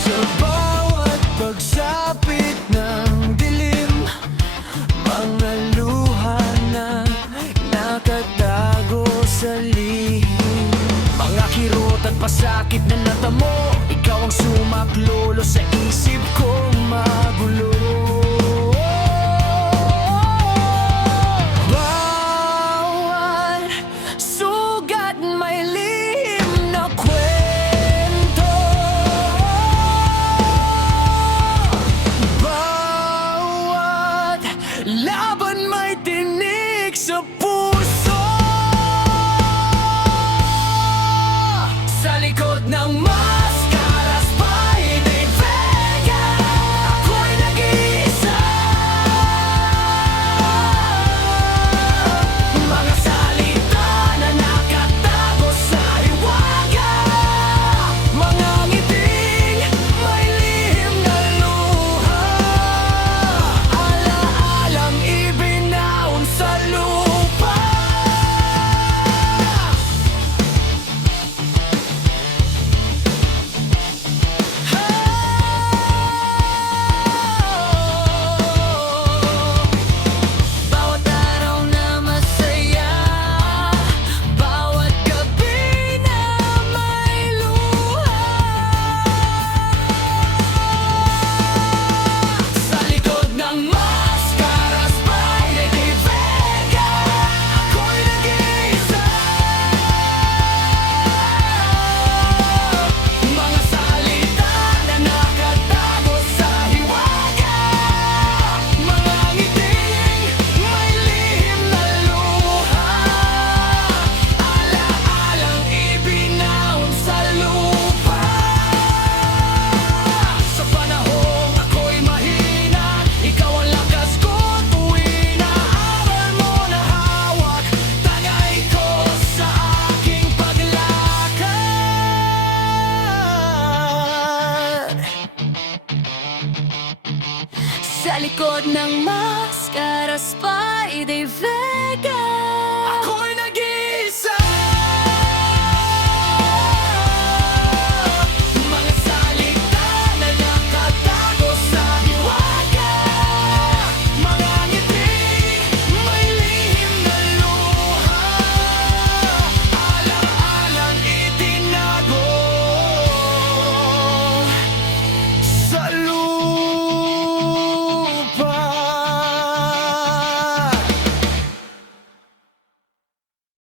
Sa bawat pagsapit ng dilim, mga luha na nakatago sa lihim, mga kirot at pasakit na natamo, ikaw ang sumaklolo sa isip kong magulo. Bawat sugat may lihim na kwento, bawat laban may tinik sa puso. Sa likod ng maskara, Spidey Vega, ako'y nag-iisa. Mga salita na nakatago sa hiwaga, mga ngiting may lihim na luha, ala-alang ibinaon sa lupa. Bawat araw na masaya, bawat gabi na may luha. Sa likod ng maskara, Spidey Vega, ako'y nag-iisa. Mga salita na nakatago sa hiwaga, mga ngiting may lihim na luha, ala-alang ibinaon sa lupa. Sa panahong ako'y mahina, ikaw ang lakas ko tuwing naaral mo na hawak, tagay ko sa aking paglakad. Sa likod ng maskara, Spidey Vega,